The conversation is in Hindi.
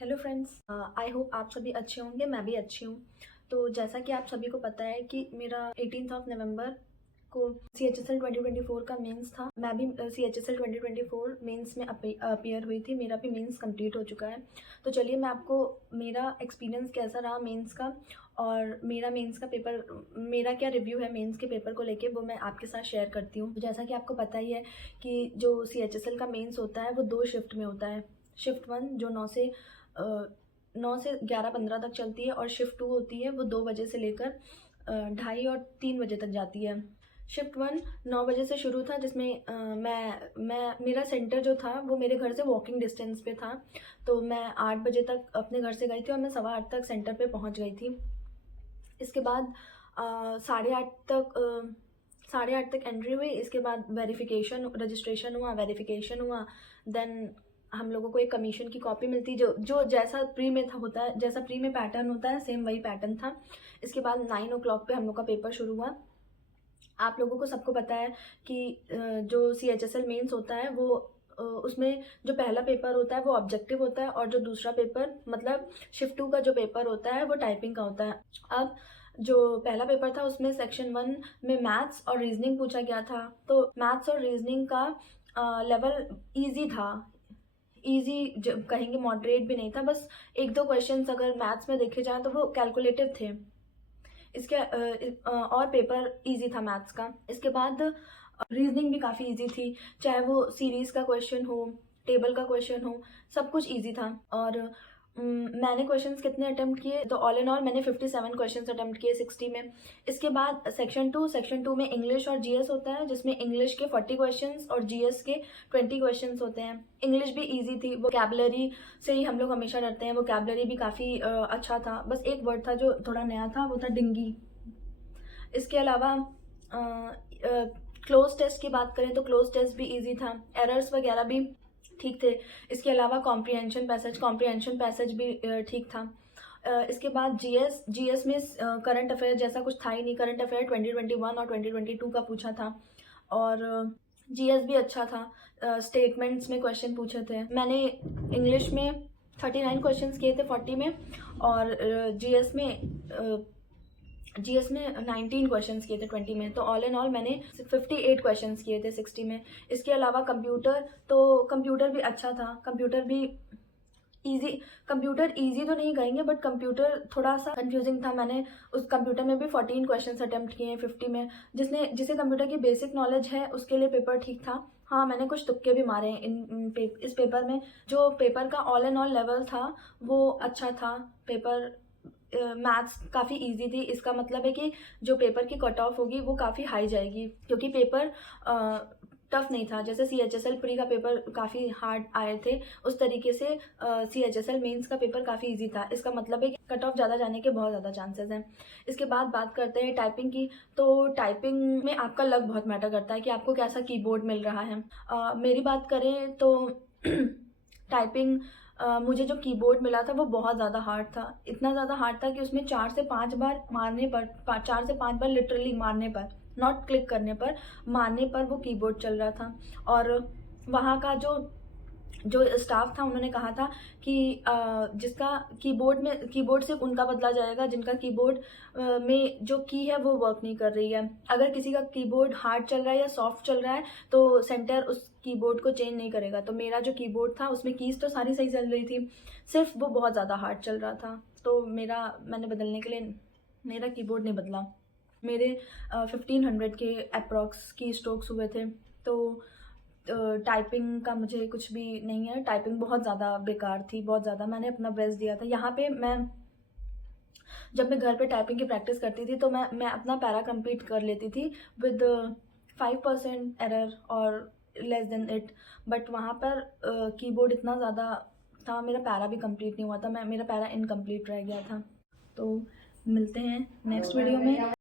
हेलो फ्रेंड्स, आई होप आप सभी अच्छे होंगे। मैं भी अच्छी हूँ। तो जैसा कि आप सभी को पता है कि मेरा 18 नवंबर को CHSL 2024 का मेंस था। मैं भी CHSL 2024 मेंस में अपीयर हुई थी। मेरा भी मेंस कंप्लीट हो चुका है। तो चलिए मैं आपको मेरा एक्सपीरियंस कैसा रहा मेंस का और मेरा मेंस का पेपर, मेरा क्या रिव्यू है मेंस के पेपर को लेके, वो मैं आपके साथ शेयर करती हूँ। तो जैसा कि आपको पता ही है कि जो CHSL का मेंस होता है वो 2 शिफ्ट में होता है। शिफ्ट 1 जो 9 से 11:15 तक चलती है और शिफ्ट 2 होती है वो 2 बजे से लेकर 2:30 और 3 बजे तक जाती है। शिफ्ट 1 9 बजे से शुरू था, जिसमें मैं मेरा सेंटर जो था वो मेरे घर से वॉकिंग डिस्टेंस पे था। तो मैं 8 बजे तक अपने घर से गई थी और मैं 8:15 तक सेंटर पे पहुंच गई थी। इसके बाद 8:30 तक एंट्री हुई। इसके बाद रजिस्ट्रेशन हुआ। देन हम लोगों को एक कमीशन की कॉपी मिलती, जो जो जैसा प्री में होता है, जैसा प्री में पैटर्न होता है सेम वही पैटर्न था। इसके बाद 9 o'clock पे हम लोग का पेपर शुरू हुआ। आप लोगों को सबको पता है कि जो CHSL मेंस होता है वो उसमें जो पहला पेपर होता है वो ऑब्जेक्टिव होता है और जो दूसरा पेपर मतलब शिफ्ट 2 का जो पेपर होता है वो टाइपिंग का होता है। अब जो पहला पेपर था उसमें सेक्शन 1 में मैथ्स और रीजनिंग पूछा गया था। तो मैथ्स और रीजनिंग का लेवल ईजी था। ईजी जब कहेंगे मॉडरेट भी नहीं था, बस 1-2 क्वेश्चंस अगर मैथ्स में देखे जाएं तो वो कैलकुलेटिव थे। इसके और पेपर इजी था मैथ्स का। इसके बाद रीजनिंग भी काफ़ी इजी थी, चाहे वो सीरीज का क्वेश्चन हो, टेबल का क्वेश्चन हो, सब कुछ इजी था। और मैंने क्वेश्चंस कितने अटेम्प्ट किए, तो ऑल इन ऑल मैंने 57 क्वेश्चंस अटेम्प्ट किए 60 में। इसके बाद सेक्शन टू में इंग्लिश और GS होता है, जिसमें इंग्लिश के 40 क्वेश्चंस और GS के 20 क्वेश्चंस होते हैं। इंग्लिश भी इजी थी, वोकैबुलरी से ही हम लोग हमेशा डरते हैं। वोकैबुलरी भी काफ़ी अच्छा था, बस एक वर्ड था जो थोड़ा नया था, वो था डिंगी। इसके अलावा क्लोज टेस्ट की बात करें तो क्लोज टेस्ट भी इजी था, एरर्स वगैरह भी ठीक थे। इसके अलावा कॉम्प्रिहेंशन पैसेज भी ठीक था। इसके बाद जीएस में करंट अफेयर जैसा कुछ था ही नहीं। करंट अफेयर 2021 और 2022 का पूछा था और GS भी अच्छा था। स्टेटमेंट्स में क्वेश्चन पूछे थे। मैंने इंग्लिश में 39 क्वेश्चंस किए थे 40 में और जीएस में 19 क्वेश्चंस किए थे 20 में। तो ऑल इन ऑल मैंने 58 क्वेश्चंस किए थे 60 में। इसके अलावा कंप्यूटर भी अच्छा था। कंप्यूटर इजी तो नहीं कहेंगे, बट कंप्यूटर थोड़ा सा कंफ्यूजिंग था। मैंने उस कंप्यूटर में भी 14 क्वेश्चंस अटेम्प्ट किए हैं 50 में। जिसे कंप्यूटर की बेसिक नॉलेज है उसके लिए पेपर ठीक था। हाँ, मैंने कुछ तुक्के भी मारे हैं इस पेपर में। जो पेपर का ऑल इन ऑल लेवल था वो अच्छा था। पेपर मैथ्स काफ़ी इजी थी। इसका मतलब है कि जो पेपर की कट ऑफ होगी वो काफ़ी हाई जाएगी, क्योंकि पेपर टफ नहीं था। जैसे CHSL प्री का पेपर काफ़ी हार्ड आए थे, उस तरीके से CHSL मेंस का पेपर काफ़ी इजी था। इसका मतलब है कि कट ऑफ ज़्यादा जाने के बहुत ज़्यादा चांसेस हैं। इसके बाद बात करते हैं टाइपिंग की। तो टाइपिंग में आपका लक बहुत मैटर करता है कि आपको कैसा कीबोर्ड मिल रहा है। मेरी बात करें तो टाइपिंग मुझे जो कीबोर्ड मिला था वो बहुत ज़्यादा हार्ड था। इतना ज़्यादा हार्ड था कि उसमें 4 से 5 बार मारने पर 4 से 5 बार लिटरली मारने पर, नॉट क्लिक करने पर, मारने पर वो कीबोर्ड चल रहा था। और वहाँ का जो स्टाफ था उन्होंने कहा था कि जिसका कीबोर्ड सिर्फ उनका बदला जाएगा जिनका कीबोर्ड में जो की है वो वर्क नहीं कर रही है। अगर किसी का कीबोर्ड हार्ड चल रहा है या सॉफ्ट चल रहा है तो सेंटर उस कीबोर्ड को चेंज नहीं करेगा। तो मेरा जो कीबोर्ड था उसमें कीज तो सारी सही चल रही थी, सिर्फ वो बहुत ज़्यादा हार्ड चल रहा था। तो मैंने बदलने के लिए मेरा कीबोर्ड नहीं बदला। मेरे 1500 के अप्रॉक्स की स्ट्रोक्स हुए थे। तो टाइपिंग का मुझे कुछ भी नहीं है। टाइपिंग बहुत ज़्यादा बेकार थी, बहुत ज़्यादा। मैंने अपना बेस्ट दिया था। यहाँ पे जब मैं घर पे टाइपिंग की प्रैक्टिस करती थी तो मैं अपना पैरा कंप्लीट कर लेती थी विद 5% एरर और लेस देन इट। बट वहाँ पर कीबोर्ड इतना ज़्यादा था, मेरा पैरा भी कंप्लीट नहीं हुआ था। मेरा पैरा इनकम्प्लीट रह गया था। तो मिलते हैं नेक्स्ट वीडियो में।